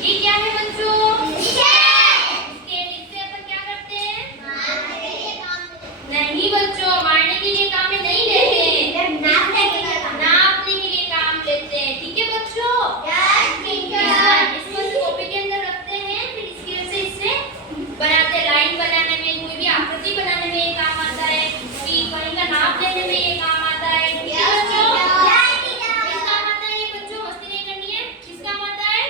ये क्या है बच्चों? इससे अपन क्या करते हैं? नहीं बच्चों, मारने के लिए काम में नहीं लेते हैं, नापने के लिए काम लेते हैं। ठीक है बच्चों? इसको कॉपी के अंदर रखते हैं, फिर इसकी वजह से इससे बनाते हैं। लाइन बनाने में, कोई भी आकृति बनाने में ये काम आता है, फिर कहीं का नाप लेने में ये काम आता है। ठीक है बच्चों? किस काम आता है ये बच्चों? मस्ती नहीं करनी है। किस काम आता है?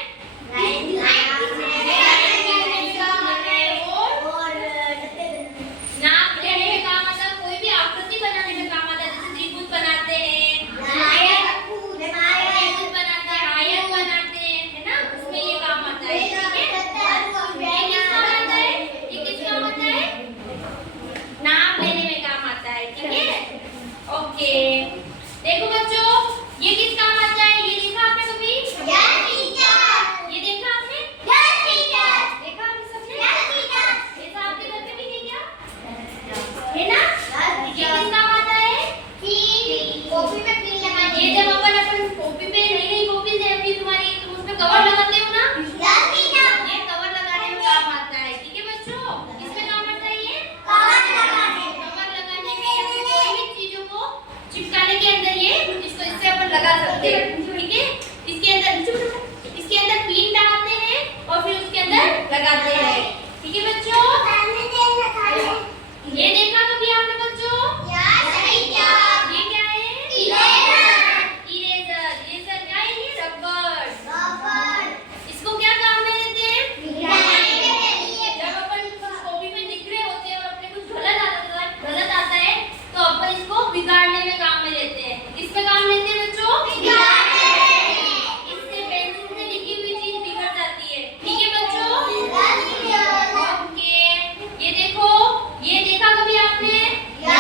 नाप लेने में काम आता है, कोई भी आकृति बनाने में काम आता है। जैसे त्रिभुज बनाते हैं, त्रिभुज बनाते हैं, आयत बनाते हैं, है ना? उसमें ये काम आता है। ठीक है? ये किस काम आता है? ये किस काम आता है? नाप लेने में काम आता है। ठीक है? ओके, देखो बच्चों, ये किस काम आता है? ये देखा आपने कभी? ये देखा आपने? देखा आपने सबने? ऐसा आपके घर पे भी है क्या? है ना? ये किस काम आता है? ये जब अपन कॉपी पे नई कॉपी है अपनी तुम्हारी, तुम उसमें कवर लगाते हो ना? ये कवर लगाने में काम आता है। ठीक है बच्चों? किसमें काम आता है ये? कवर लगाने में, या फिर कोई भी चीजों को चिपकाने के अंदर ये इसको इससे अपन लगा सकते हैं। ठीक है? इसके अंदर पिन डालते हैं और फिर उसके अंदर लगाते हैं। ठीक है बच्चों? ये देखा कभी आपने बच्चों? ये क्या है? इरेजर। इरेजर क्या है? ये रबर। इसको क्या काम में लेते हैं? जब अपन कॉपी में लिख रहे होते हैं और अपने कुछ गलत आता है तो अपन इसको बिगाड़ने में काम में लेते हैं। किसमें काम लेते हैं बच्चों? इससे पेंसिल से लिखी हुई चीज बिगड़ जाती है। ठीक है बच्चों? ओके, ये देखो, ये देखा कभी आपने? ये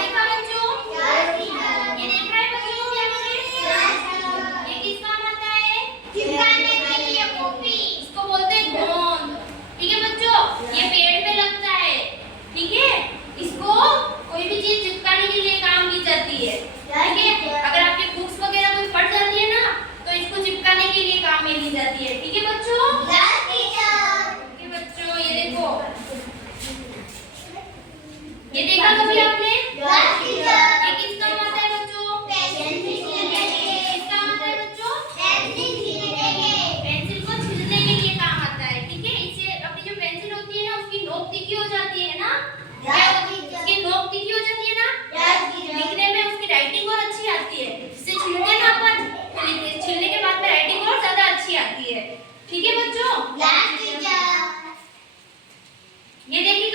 देखा बच्चों? ये देखा है बच्चों क्या आपने? ये किस काम आता है? इसको बोलते हैं गोंद। ठीक है बच्चों? ये पेड़ पे लगता है। ठीक है? इसको कोई भी चीज चिपकाने के लिए काम की जाती है। ठीक है? अगर आपकी बुक्स वगैरह कोई फट जाती है ना, तो इसको चिपकाने के लिए काम में ली जाती है। ठीक है बच्चों? ओके बच्चों, ये देखो, ये देखा कभी आपने? ये किस काम आता है बच्चों? किस काम आता है बच्चों? पेंसिल को छीलने के लिए काम आता है। ठीक है? इससे अपनी जो पेंसिल होती है ना, उसकी नोक तीखी हो जाती है ना? उसकी नोक तीखी हो जाती है ना? लिखने में उसकी राइटिंग और अच्छी आती है। इससे छीलते ना अपन, छीलने के बाद में राइटिंग और ज्यादा अच्छी आती है। ठीक है बच्चों? ये देखिए